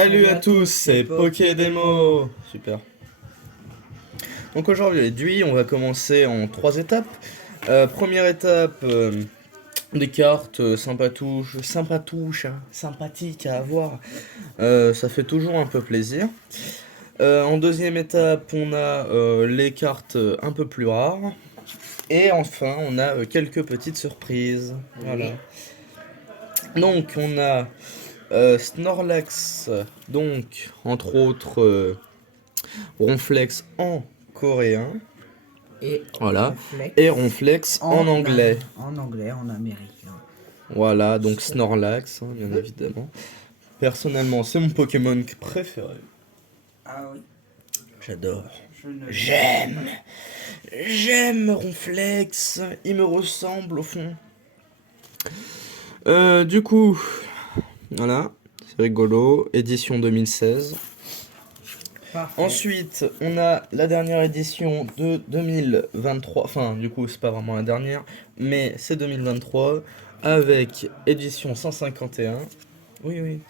Salut à tous, c'est Pokédemo. Super. Donc aujourd'hui, on va commencer en 3 étapes. Première étape, des cartes sympathiques à avoir. Ça fait toujours un peu plaisir. En deuxième étape, on a les cartes un peu plus rares. Et enfin, on a quelques petites surprises. Voilà. Donc, on a Snorlax, donc entre autres Ronflex en coréen, Et voilà, Ronflex et Ronflex en anglais. En anglais, en américain. Voilà, donc Snorlax, hein, bien évidemment. Personnellement, c'est mon Pokémon préféré. Ah oui. J'adore. Je ne... J'aime Ronflex, il me ressemble au fond. Du coup, voilà, c'est rigolo, édition 2016. Parfait. Ensuite, on a la dernière édition de 2023, enfin du coup c'est pas vraiment la dernière, mais c'est 2023, avec édition 151, oui,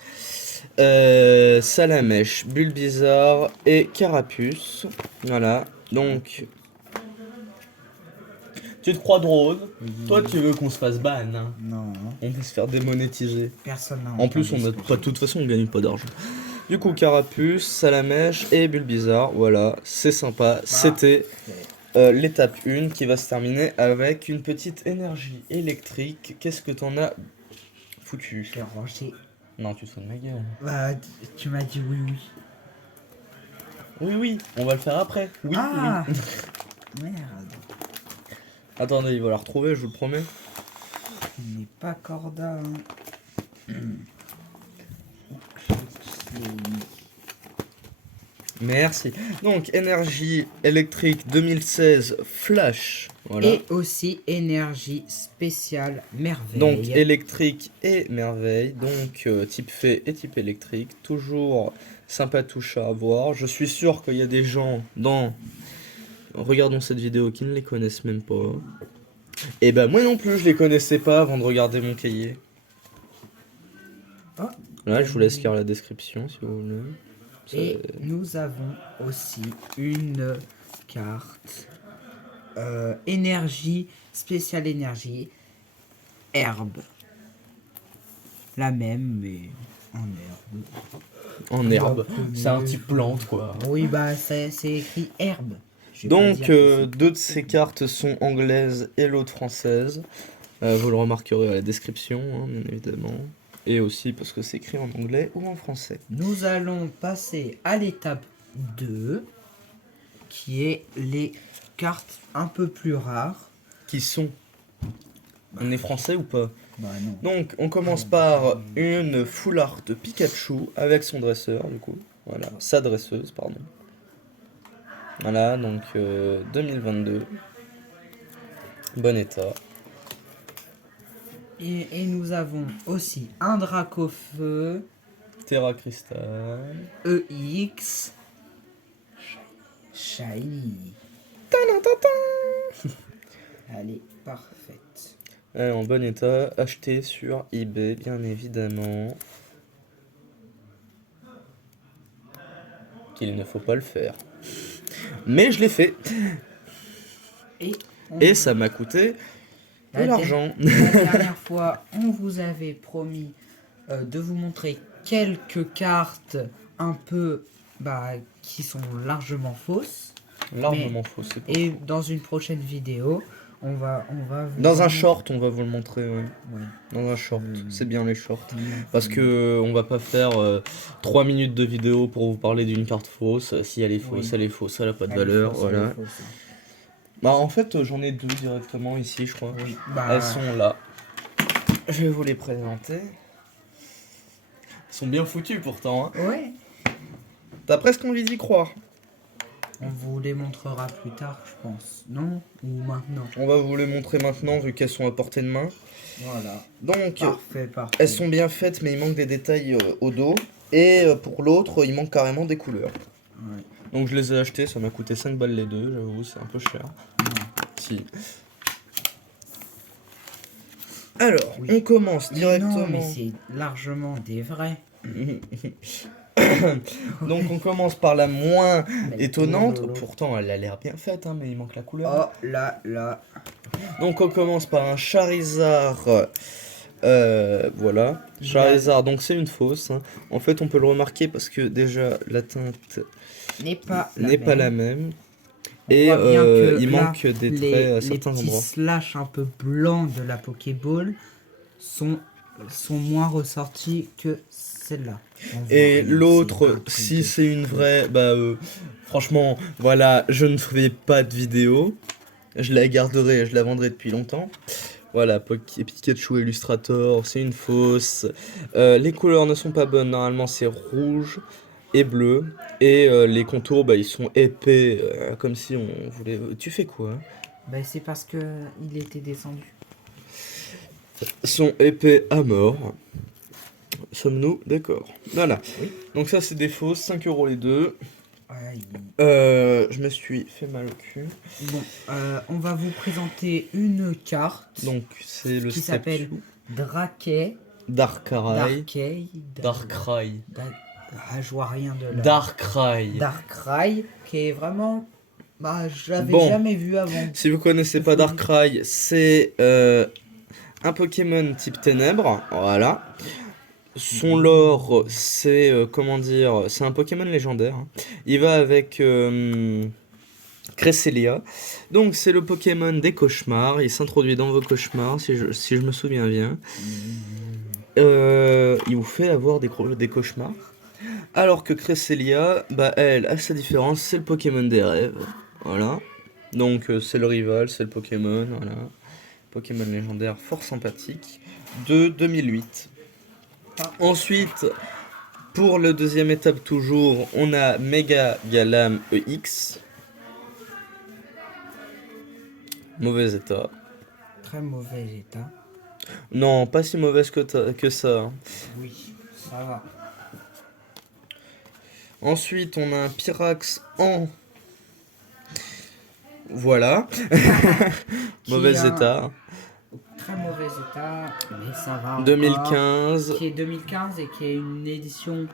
Salamèche, Bulbizarre et Carapuce, voilà, donc, tu te crois drôle, toi tu veux qu'on se fasse ban, hein. Non. On va se faire démonétiser. Personne n'a En plus, entendu ce que de toute façon, on gagne pas d'argent. Du coup, Carapuce, Salamèche et Bulbizarre, voilà, c'est sympa. C'était l'étape 1 qui va se terminer avec une petite énergie électrique. Qu'est-ce que t'en as foutu? j'ai rangé. Non, tu te fous de ma gueule. Bah, tu m'as dit oui. Oui, on va le faire après. Oui, Ah oui. Merde. Attendez, il va la retrouver, je vous le promets. Il n'est pas corda. Merci. Donc, énergie électrique 2016 Flash. Voilà. Et aussi énergie spéciale merveille. Donc électrique et merveille, donc type fée et type électrique, toujours sympatouche à avoir. Je suis sûr qu'il y a des gens regardons cette vidéo qui ne les connaissent même pas. Et ben moi non plus je les connaissais pas avant de regarder mon cahier. Oh, Là je vous laisse lire la description si vous voulez. et nous avons aussi une carte énergie, spéciale énergie, herbe. La même, mais en herbe. En herbe, c'est un type plante quoi. Oui, bah c'est écrit herbe. Je vais pas Donc dire que deux de ces cartes sont anglaises et l'autre française. Vous le remarquerez à la description, hein, bien évidemment. Et aussi parce que c'est écrit en anglais ou en français. nous allons passer à l'étape 2, qui est les cartes un peu plus rares. Qui sont. On est français ou pas? Bah non. Donc on commence par une full art de Pikachu avec son dresseur du coup. Voilà, sa dresseuse, pardon. Voilà, donc 2022. Bon état. Et nous avons aussi un Dracofeu Terra Crystal. EX Shiny. Allez, parfaite. Elle est en bon état, acheté sur eBay bien évidemment. Qu'il ne faut pas le faire. Mais je l'ai fait. Et ça m'a coûté de l'argent. La dernière fois, on vous avait promis de vous montrer quelques cartes un peu qui sont largement fausses. Largement faux, c'est pas Et faux. dans une prochaine vidéo, on va vous Dans un montrer- short, on va vous le montrer, ouais. Ouais. Dans un short, c'est bien les shorts. Mmh. Parce que on va pas faire 3 minutes de vidéo pour vous parler d'une carte fausse. Si elle est fausse, Oui. elle est fausse, elle a pas de Elle est valeur, fausse, elle est voilà. fausse. Bah en fait j'en ai deux directement ici je crois. Oui, Elles sont là. Je vais vous les présenter. Elles sont bien foutues pourtant, hein. Ouais. T'as presque envie d'y croire. On vous les montrera plus tard, je pense. Non? Ou maintenant? On va vous les montrer maintenant vu qu'elles sont à portée de main. Voilà. Donc Parfait. elles sont bien faites mais il manque des détails au dos. Et pour l'autre il manque carrément des couleurs. Ouais. Donc je les ai achetés, ça m'a coûté 5 balles les deux, j'avoue, c'est un peu cher. Si. Alors, Oui. on commence Mais directement. non, mais c'est largement des vrais. Donc on commence par la moins Mais étonnante. oh là là. Pourtant, elle a l'air bien faite, hein, mais il manque la couleur. Oh là là. Donc on commence par un Charizard. Voilà. Charizard, donc c'est une fausse, hein. En fait, on peut le remarquer parce que déjà, la teinte N'est pas n'est pas la même. On Et voit bien que il là, manque des traits à les certains petits endroits. slash un peu blancs de la Pokéball sont moins ressortis que celle-là. On voit Et rien, c'est un l'autre, truc si de c'est une fou. vraie, bah franchement, voilà, je ne ferai pas de vidéo. Je la garderai, je la vendrai depuis longtemps. Voilà, Pikachu Illustrator, c'est une fausse. Les couleurs ne sont pas bonnes, normalement c'est rouge et bleu. Et les contours, bah ils sont épais, comme si on voulait... Tu fais quoi, hein? Ben, c'est parce que il était descendu. Ils sont épais à mort. Sommes-nous d'accord? Voilà. Oui. Donc ça c'est des fausses, 5 € les deux. Aïe. Je me suis fait mal au cul. Bon, on va vous présenter une carte Donc c'est le qui s'appelle statut. Draquet. Darkrai. Darkrai. Ah, je vois rien de là. Darkrai. Darkrai, qui est vraiment. Bah, j'avais Bon. jamais vu avant. Si vous connaissez pas Darkrai, c'est un Pokémon type ténèbres. Voilà. Son lore, c'est comment dire, c'est un Pokémon légendaire, hein. Il va avec Cresselia. Donc c'est le Pokémon des cauchemars. Il s'introduit dans vos cauchemars, si je me souviens bien. Il vous fait avoir des cauchemars. Alors que Cresselia, bah elle, à sa différence, c'est le Pokémon des rêves. Voilà. Donc c'est le rival, c'est le Pokémon, voilà. Pokémon légendaire fort sympathique de 2008. Ensuite, pour la deuxième étape toujours, on a Mega Galam EX. Mauvais état. Très mauvais état. Non, pas si mauvaise que ça. Oui, ça va. Ensuite, on a un Pyrax en... Voilà. Mauvais Qui a état. Très mauvais état, mais ça va. encore. 2015. Qui est 2015 et qui est une édition,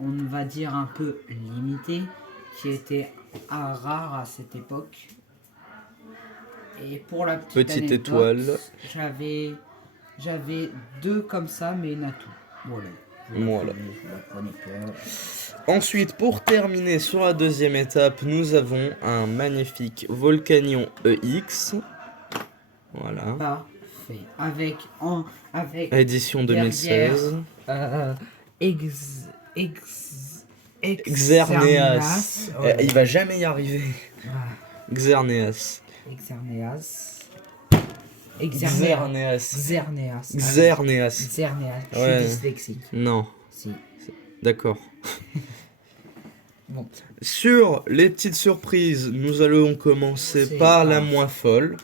on va dire, un peu limitée, qui était rare à cette époque. Et pour la petite anecdote, étoile. j'avais deux comme ça, mais Natou. Voilà. Voilà. Je la prenais pas. Ensuite, pour terminer sur la deuxième étape, nous avons un magnifique Volcanion EX. Voilà. Parfait. Avec Édition 2016. Xerneas. Ouais. Il va jamais y arriver. Ah, Xerneas. Xerneas. Xerneas. Xerneas. Xerneas. Xerneas. Je Ouais. suis dyslexique. Non, Si. d'accord. Bon. Sur les petites surprises, nous allons commencer C'est par la un- moins folle.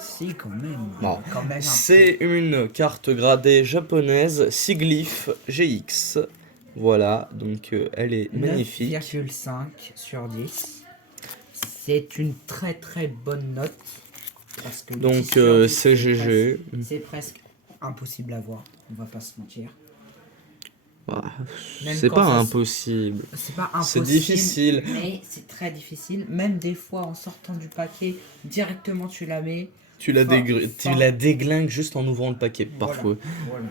Si, quand même. Bon. Quand même un C'est une carte gradée japonaise Siglyph GX. Voilà, donc elle est peu. magnifique. 9,5 sur 10. C'est une très très bonne note. Parce que Donc 10 sur 10, c'est GG. C'est presque impossible à voir. On va pas se mentir. Bah, Même c'est quand pas ça se- impossible. C'est pas C'est impossible. difficile. Mais c'est très difficile. Même des fois en sortant du paquet, directement tu la mets. Tu la, Enfin, tu la déglingues juste en ouvrant le paquet, Voilà, parfois. voilà.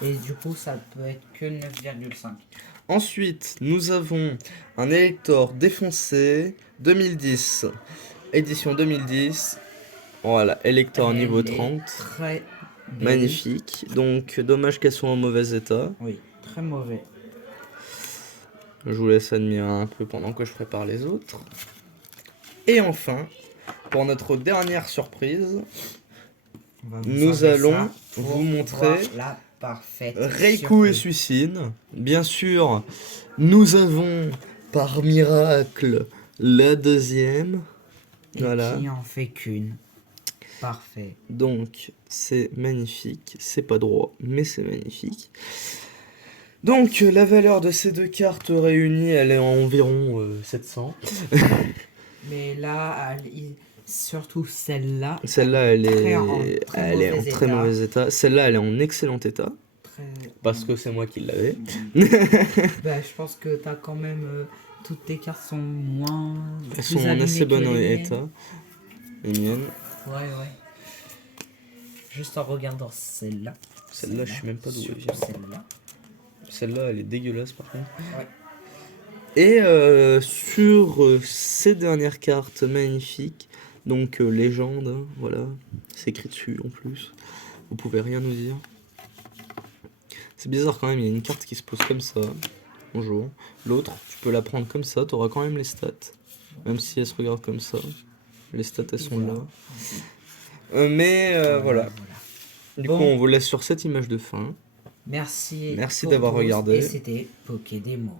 Et du coup, ça peut être que 9,5. Ensuite, nous avons un Elector défoncé 2010. Édition 2010. Voilà, Elector Elle niveau est 30. Très belle. Magnifique. Donc, dommage qu'elle soit en mauvais état. Oui, très mauvais. Je vous laisse admirer un peu pendant que je prépare les autres. Et enfin, pour notre dernière surprise, On va vous nous enlever allons ça pour vous montrer voir la parfaite Raikou et surprise. Suicune. Bien sûr, nous avons par miracle la deuxième. Et Voilà. qui en fait qu'une. Parfait. Donc, c'est magnifique. C'est pas droit, mais c'est magnifique. Donc, la valeur de ces deux cartes réunies, elle est environ 700. Mais là, surtout celle-là. Celle-là, elle est Très en en mauvais très état. mauvais état. Celle-là, elle est en excellent état. Parce que c'est moi qui l'avais. Bah, je pense que t'as quand même. Toutes tes cartes sont moins. Elles plus sont en abîmées assez que bon les miennes. état. Les miennes. Ouais. Juste en regardant celle-là. Celle-là, je sais même pas d'où elle surtout vient. Celle-là. Celle-là, elle est dégueulasse par contre. Ouais. Et sur ces dernières cartes magnifiques, donc légende, hein, voilà, c'est écrit dessus en plus. Vous pouvez rien nous dire. C'est bizarre quand même, il y a une carte qui se pose comme ça. Bonjour. L'autre, tu peux la prendre comme ça, tu auras quand même les stats. Même si elle se regarde comme ça. Les stats, elles sont là. Mais voilà. Du Bon. coup, on vous laisse sur cette image de fin. Merci. Merci pour d'avoir tous, regardé. Et c'était Pokédémo.